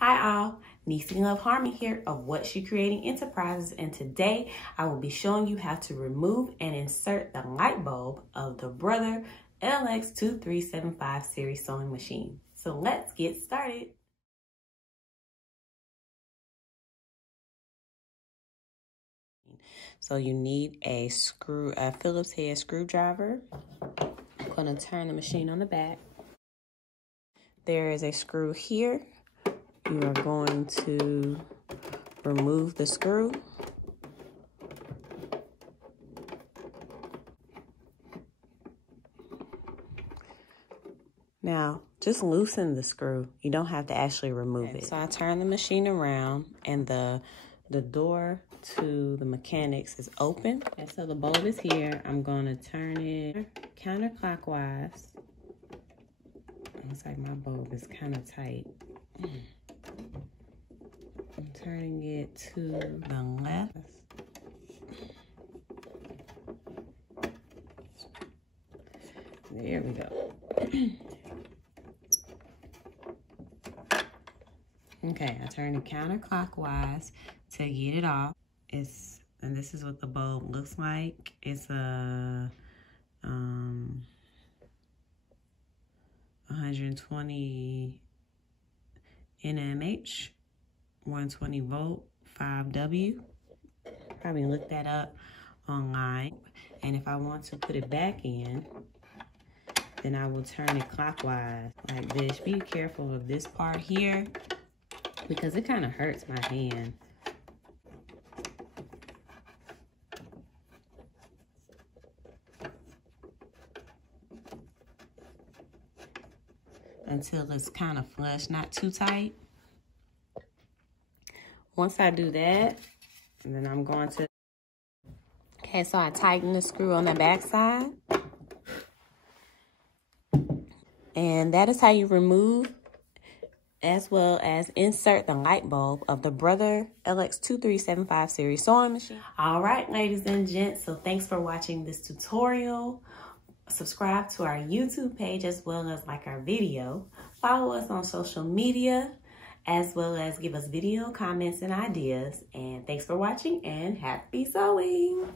Hi all, Neci Love Harmony here of Whatsshecreating Enterprises, and today I will be showing you how to remove and insert the light bulb of the Brother LX2375 series sewing machine. So let's get started. So you need a Phillips head screwdriver. I'm going to turn the machine on the back. There is a screw here. You are going to remove the screw. Now, just loosen the screw. You don't have to actually remove it. So I turn the machine around and the door to the mechanics is open. And so the bulb is here. I'm going to turn it counterclockwise. Looks like my bulb is kind of tight. I'm turning it to the left. There we go. Okay, I turn it counterclockwise to get it off. And this is what the bulb looks like. It's a 120 nmH, 120 volt, 5W. Probably look that up online. And if I want to put it back in, then I will turn it clockwise like this. Be careful of this part here because it kind of hurts my hand. Until it's kind of flush, not too tight. Once I do that, and then I'm going to, okay, so I tighten the screw on the back side. And that is how you remove as well as insert the light bulb of the Brother LX2375 series sewing machine. All right, ladies and gents, so thanks for watching this tutorial. Subscribe to our YouTube page as well as like our video. Follow us on social media as well as give us video comments and ideas. And thanks for watching and happy sewing.